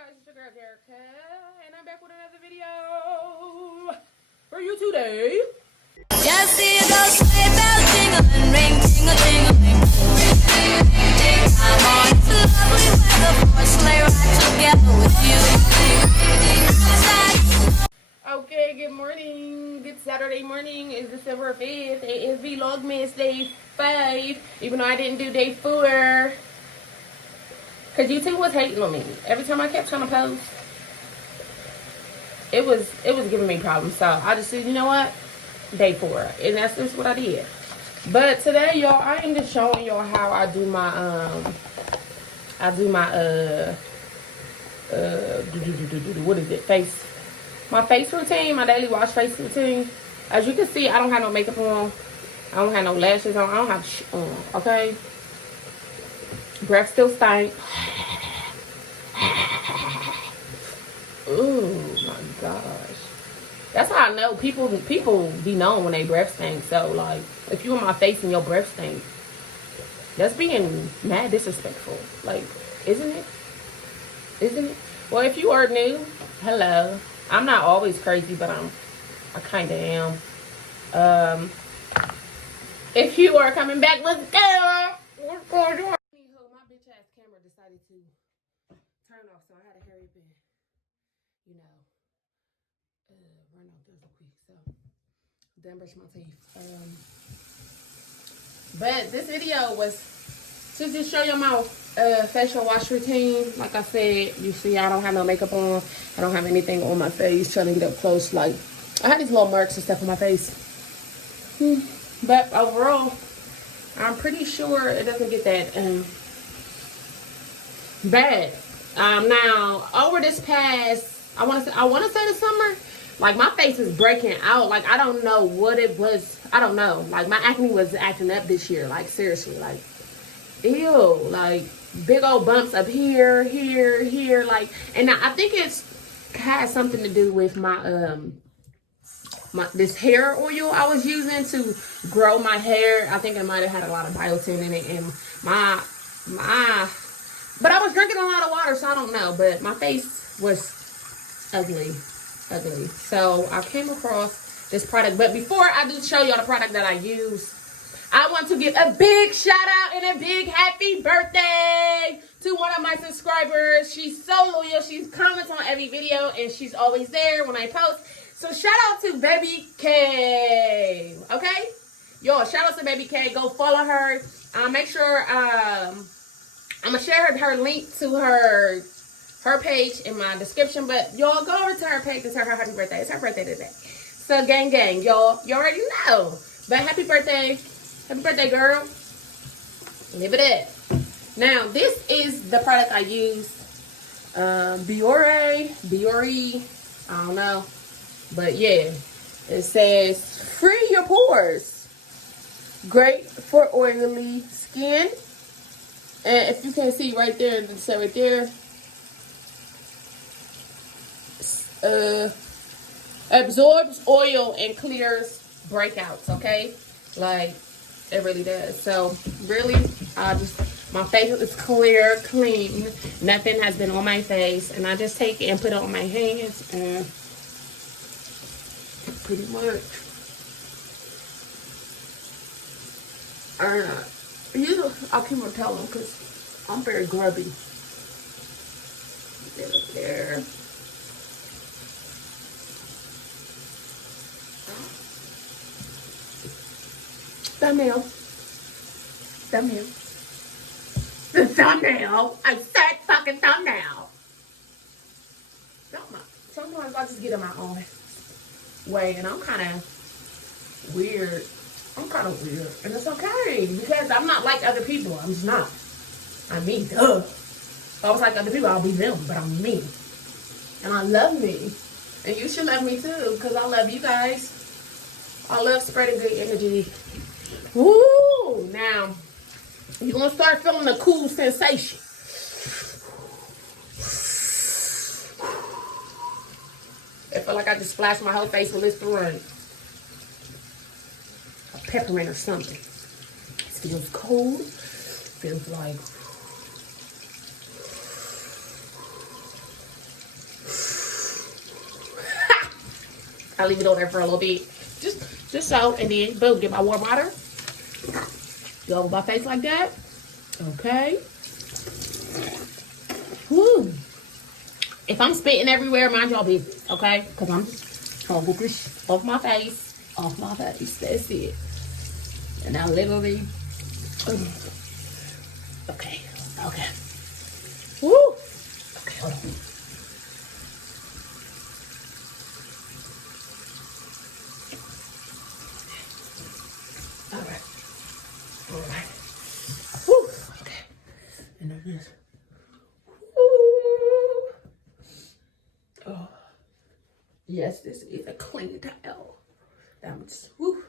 guys, it's your girl Jerica, and I'm back with another video for you today. Yeah, see those sleigh bells jingling, ring, tingle, tingling. I'm on to lovely weather for a sleigh ride together with you. Okay, good morning. Good Saturday morning. It's December 5th. It is VLOGMAS day 5, even though I didn't do day 4. Because YouTube was hating on me. Every time I kept trying to post, it was giving me problems. So I just said, you know what? Day 4. And that's just what I did. But today, y'all, I am just showing y'all how I do my what is it? My face routine, my daily wash face routine. As you can see, I don't have no makeup on. I don't have no lashes on. I don't have shit on, okay? Breath still stank. Oh my gosh. That's how I know people be knowing when they breath stink. So like, if you in my face and your breath stink, that's being mad disrespectful. Like, isn't it? Isn't it? Well, if you are new, hello. I'm not always crazy, but I kind of am. If you are coming back, let's go. What's going on? My bitch ass camera decided to turn off, so I had to hurry up and, you know, run out there real quick. So, done brush my teeth. But this video was to just show you my facial wash routine. Like I said, you see I don't have no makeup on. I don't have anything on my face. Trying to get up close. Like, I had these little marks and stuff on my face. But overall, I'm pretty sure it doesn't get that bad. Now, over this past, I want to say the summer, like, my face is breaking out. Like, I don't know what it was. I don't know. Like, my acne was acting up this year. Like, seriously. Like, ew. Like, big old bumps up here, here. Like, and I think it's has something to do with my, this hair oil I was using to grow my hair. I think it might have had a lot of biotin in it. And but I was drinking a lot of water, so I don't know. But my face was ugly. So I came across this product. But before I do show y'all the product that I use, I want to give a big shout out and a big happy birthday to one of my subscribers. She's so loyal. She comments on every video, and she's always there when I post. So shout out to Baby K. Okay? Yo, shout out to Baby K. Go follow her. Make sure I'm gonna share her link to her page in my description. But y'all go over to her page and tell her happy birthday. It's her birthday today. So gang, y'all, you already know. But happy birthday. Happy birthday, girl. Live it up. Now, this is the product I use. Biore, I don't know. But yeah, it says, free your pores. Great for oily skin. And if you can see right there, it says right there, absorbs oil and clears breakouts, okay? Like, it really does. So, really, my face is clear, clean. Nothing has been on my face. And I just take it and put it on my hands and pretty much. I'll keep on telling because I'm very grubby. There. Thumbnail. The thumbnail. I said fucking thumbnail. Sometimes I just get in my own way, and I'm kind of weird. And it's okay because I'm not like other people. I'm just not. I'm me. Duh. If I was like other people, I'll be them. But I'm me, and I love me, and you should love me too because I love you guys. I love spreading good energy. Woo! Now you're gonna start feeling a cool sensation. I feel like I just splashed my whole face with Listerine. A peppermint or something. It feels cold. Feels like I leave it on there for a little bit. Just so, and then boom, get my warm water. Go over my face like that. Okay. Woo. If I'm spitting everywhere, mind y'all business, okay? Because I'm just trying to get this off my face. Off my face. That's it. And I literally... Okay. Okay. Woo. Okay, hold on. Alright. Alright. Woo. Okay. And then this. Oh, yes, this is a clean towel. Woo.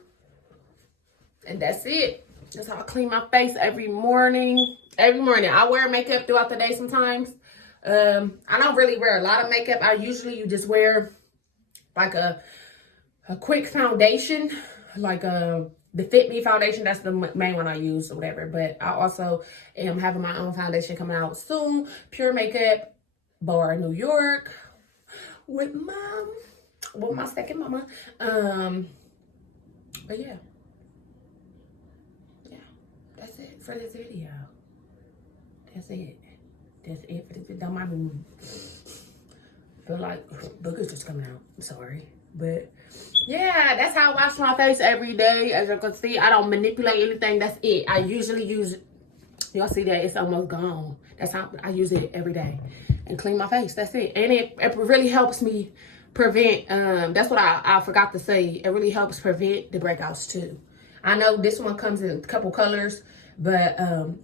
And that's it. That's how I clean my face every morning. Every morning. I wear makeup throughout the day sometimes. I don't really wear a lot of makeup. I usually just wear like a quick foundation, like the Fit Me foundation. That's the main one I use or whatever. But I also am having my own foundation coming out soon. Pure Makeup, Bar, New York. With my second mama. But yeah, that's it for this video. That's it for this video. Don't mind me. Feel like boogers just coming out. I'm sorry, but yeah, that's how I wash my face every day. As you can see, I don't manipulate anything. That's it. I usually use. Y'all see that it's almost gone. That's how I use it every day. And clean my face. That's it. And it really helps me prevent, that's what I forgot to say. It really helps prevent the breakouts too. I know this one comes in a couple colors, but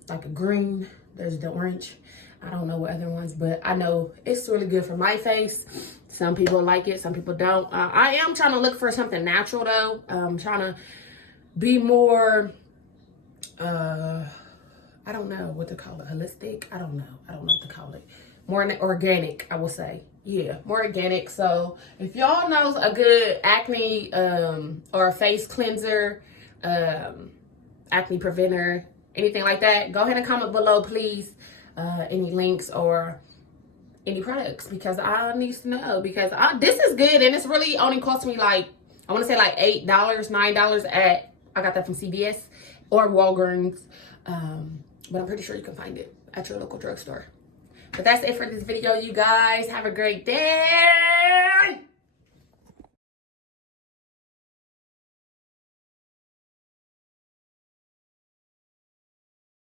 like a green, there's the orange. I don't know what other ones, but I know it's really good for my face. Some people like it, some people don't. I am trying to look for something natural though. I'm trying to be more, I don't know what to call it, holistic. I don't know what to call it. More organic, I will say. Yeah, more organic. So if y'all knows a good acne or a face cleanser, acne preventer, anything like that, go ahead and comment below, please. Any links or any products, because I need to know, because this is good and it's really only cost me like, I want to say like $8, $9 at, I got that from CVS or Walgreens. But I'm pretty sure you can find it at your local drugstore. But that's it for this video, you guys. Have a great day.